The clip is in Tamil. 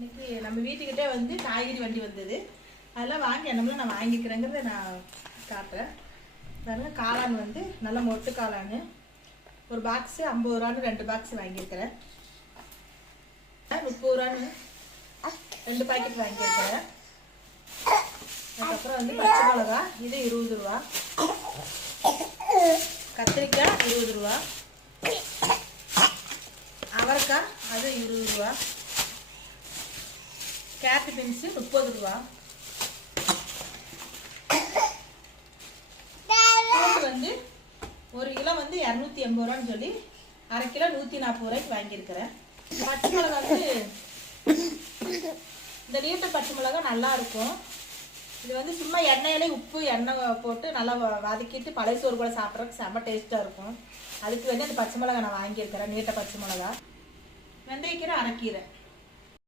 இன்னைக்கு நம்ம வீட்டுக்கிட்டே வந்து காய்கறி வண்டி வந்தது. அதெல்லாம் வாங்கி என்னமெல்லாம் நான் வாங்கிக்கிறேங்கிறத நான் காட்டுறேன். பாருங்க, காளான் வந்து நல்லா மொட்டு காளான் ஒரு பாக்ஸு 50 ரூபான்னு 2 பாக்ஸ் வாங்கியிருக்கிறேன். 30 ரூபான்னு 2 பாக்கெட் வாங்கியிருக்கிறேன். அதுக்கப்புறம் வந்து பச்சை மிளகா, இது 20 ரூபா. கத்திரிக்காய் 20 ரூபா. அவரைக்காய் அது 20 ரூபா. கேரட் பீன்ஸு 30 ரூபா. வந்து 1 கிலோ வந்து 280 ரூபான்னு சொல்லி 1/2 கிலோ 140 ரூபாய்க்கு வாங்கியிருக்கிறேன். பச்சை மிளகா வந்து இந்த நீட்ட பச்சை மிளகா நல்லா இருக்கும். இது வந்து சும்மா எண்ணெயிலே உப்பு எண்ணெய் போட்டு நல்லா வதக்கிட்டு பழைய சோறு கூட சாப்பிட்றதுக்கு செம்ம டேஸ்ட்டாக இருக்கும். அதுக்கு வந்து அந்த பச்சை மிளகா நான் வாங்கியிருக்கிறேன், நீட்ட பச்சை மிளகா. வெந்தயக்கீரை, அரைக்கீரை.